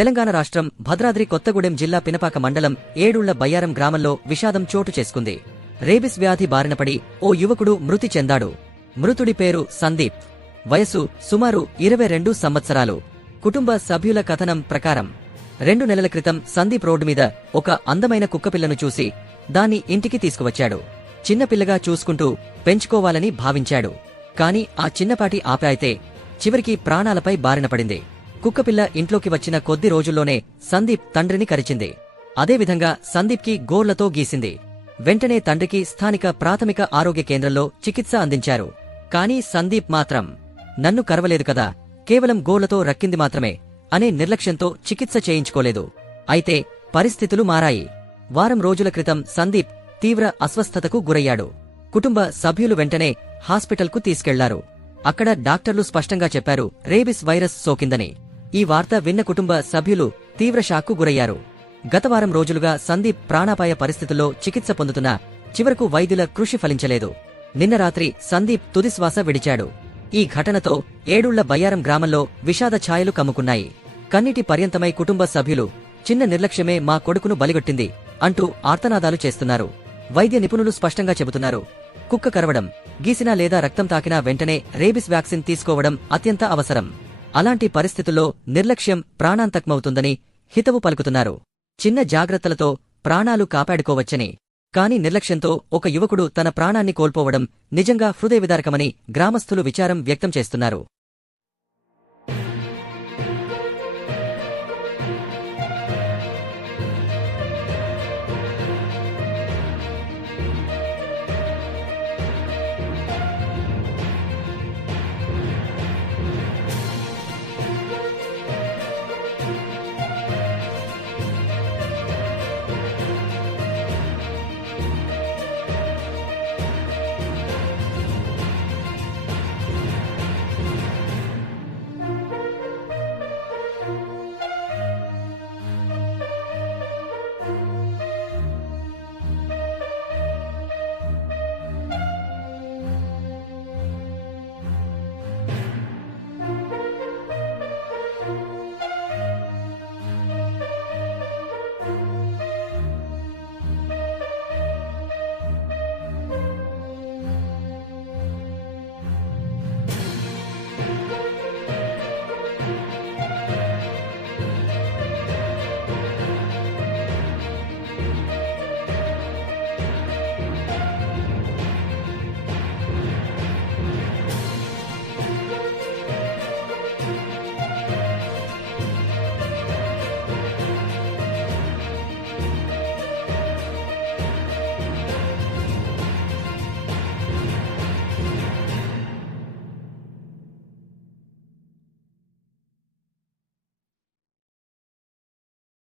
తెలంగాణ రాష్ట్రం భద్రాద్రి కొత్తగూడెం జిల్లా పినపాక మండలం ఏడుళ్ల బయ్యారం గ్రామంలో విషాదం చోటు చేసుకుంది. రేబిస్ వ్యాధి బారినపడి ఓ యువకుడు మృతి చెందాడు. మృతుడి పేరు సందీప్. వయసు సుమారు 22 సంవత్సరాలు. కుటుంబ సభ్యుల కథనం ప్రకారం 2 నెలల క్రితం సందీప్ రోడ్డు మీద ఒక అందమైన కుక్కపిల్లను చూసి దాన్ని ఇంటికి తీసుకువచ్చాడు. చిన్నపిల్లగా చూసుకుంటూ పెంచుకోవాలని భావించాడు. కాని ఆ చిన్నపాటి ఆప్యాయతే చివరికి ప్రాణాలపై బారినపడింది. కుక్కపిల్ల ఇంట్లోకి వచ్చిన కొద్ది రోజుల్లోనే సందీప్ తండ్రిని కరిచింది. అదేవిధంగా సందీప్కి గోర్లతో గీసింది. వెంటనే తండ్రికి స్థానిక ప్రాథమిక ఆరోగ్య కేంద్రంలో చికిత్స అందించారు. కానీ సందీప్ మాత్రం నన్ను కరవలేదు కదా, కేవలం గోర్లతో రక్కింది మాత్రమే అనే నిర్లక్ష్యంతో చికిత్స చేయించుకోలేదు. అయితే పరిస్థితులు మారాయి. వారం రోజుల క్రితం సందీప్ తీవ్ర అస్వస్థతకు గురయ్యాడు. కుటుంబ సభ్యులు వెంటనే హాస్పిటల్కు తీసుకెళ్లారు. అక్కడ డాక్టర్లు స్పష్టంగా చెప్పారు రేబిస్ వైరస్ సోకిందని. ఈ వార్త విన్న కుటుంబ సభ్యులు తీవ్ర షాక్కు గురయ్యారు. గత వారం రోజులుగా సందీప్ ప్రాణాపాయ పరిస్థితుల్లో చికిత్స పొందుతున్నా చివరకు వైద్యుల కృషి ఫలించలేదు. నిన్న రాత్రి సందీప్ తుదిశ్వాస విడిచాడు. ఈ ఘటనతో ఏడుళ్ల బయ్యారం గ్రామంలో విషాద ఛాయలు కమ్ముకున్నాయి. కన్నీటి పర్యంతమై కుటుంబ సభ్యులు చిన్న నిర్లక్ష్యమే మా కొడుకును బలిగొట్టింది అంటూ ఆర్తనాదాలు చేస్తున్నారు. వైద్య నిపుణులు స్పష్టంగా చెబుతున్నారు, కుక్క కరవడం, గీసినా లేదా రక్తం తాకినా వెంటనే రేబిస్ వ్యాక్సిన్ తీసుకోవడం అత్యంత అవసరం. అలాంటి పరిస్థితుల్లో నిర్లక్ష్యం ప్రాణాంతకమవుతుందని హితవు పలుకుతున్నారు. చిన్న జాగ్రత్తలతో ప్రాణాలు కాపాడుకోవచ్చని. కాని నిర్లక్ష్యంతో ఒక యువకుడు తన ప్రాణాన్ని కోల్పోవడం నిజంగా హృదయవిదారకమని గ్రామస్థులు విచారం వ్యక్తం చేస్తున్నారు.